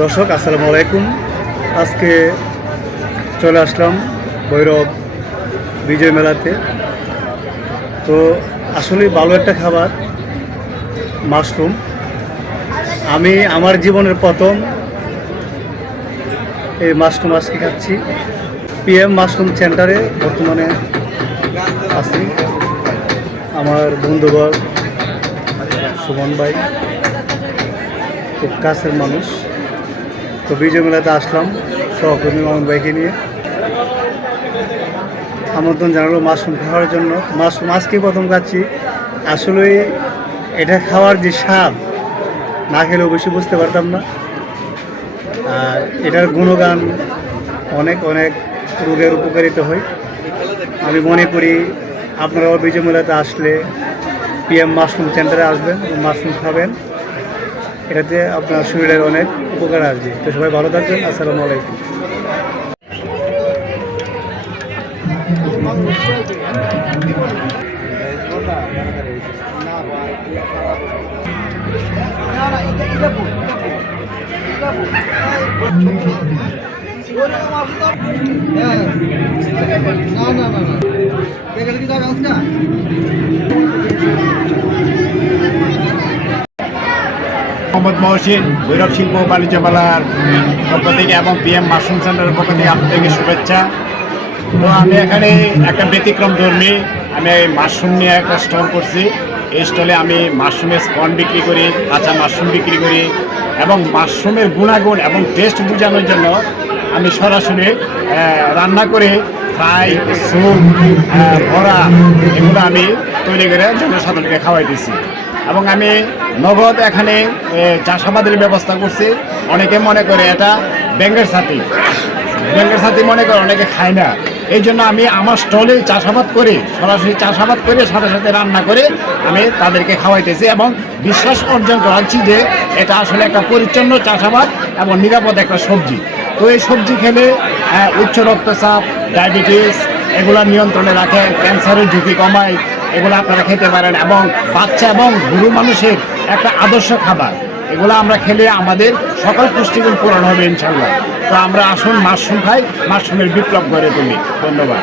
দর্শক, আসসালামু আলাইকুম। আজকে চলে আসলাম ভৈরব বিজয় মেলাতে। তো আসলে ভালো একটা খাবার, মাশরুম। আমি আমার জীবনের প্রথম এই মাশরুম আজকে খাচ্ছি। পিএম মাশরুম সেন্টারে বর্তমানে আছি আমার বন্ধুবর সুমন ভাই, খুব কাছের মানুষ। তো বিজয় মেলাতে আসলাম, সহকর্মী মামুন ভাইকে নিয়ে। আমন্ত্রণ জানালো মাশরুম খাওয়ার জন্য। মাশরুম আজকে প্রথম খাচ্ছি। আসলে এটা খাওয়ার যে স্বাদ, না খেলে অবশ্যই বুঝতে পারতাম না। আর এটার গুণগান অনেক অনেক রোগের উপকারিত হয়। আমি মনে করি আপনারাও মেলাতে আসলে পিএম মাশরুম সেন্টারে আসবেন মাশরুম খাবেন। এটাতে আপনার শরীরের অনেক উপকার আসবে। তো সবাই ভালো থাকবেন, আসসালামু আলাইকুম। না না না না এখানে কি মোহাম্মদ মহসিন, ভৈরব শিল্প বাণিজ্য মেলার পক্ষ থেকে এবং পিএম মাশরুম সেন্টারের পক্ষ থেকে আপনাদেরকে শুভেচ্ছা। তো আমি এখানে একটা ব্যতিক্রম ধর্মী, আমি মাশরুম নিয়ে একটা স্টল করছি। এই স্টলে আমি মাশরুমের স্পন বিক্রি করি, কাঁচা মাশরুম বিক্রি করি এবং মাশরুমের গুণাগুণ এবং টেস্ট বোঝানোর জন্য আমি সরাসরি রান্না করে, ফ্রাই, স্যুপ ভরা এগুলো আমি তৈরি করে জনসাধারণকে খাওয়াইতেছি এবং আমি নগদ এখানে চাষাবাদের ব্যবস্থা করছি। অনেকে মনে করে এটা ব্যাঙ্গের সাথী ব্যাঙ্গের সাথে মনে করে অনেকে খায় না। এই জন্য আমি আমার স্টলে চাষাবাদ করে, সরাসরি চাষাবাদ করে সাথে সাথে রান্না করে আমি তাদেরকে খাওয়াইতেছি এবং বিশ্বাস অর্জন করাচ্ছি যে এটা আসলে একটা পরিচ্ছন্ন চাষাবাদ এবং নিরাপদ একটা সবজি। তো এই সবজি খেলে আহ, উচ্চ রক্তচাপ ডায়াবেটিস এগুলো নিয়ন্ত্রণে রাখে ক্যান্সারের ঝুঁকি কমায় এগুলো আপনারা খেতে পারেন। এবং বাচ্চা এবং বুড়ো মানুষের একটা আদর্শ খাবার এগুলো আমরা খেলে আমাদের সকল পুষ্টিগুণ পূরণ হবে ইনশাল্লাহ তো আমরা আসুন মাশরুম খাই মাশরুমের বিপ্লব গড়ে তুলি। ধন্যবাদ।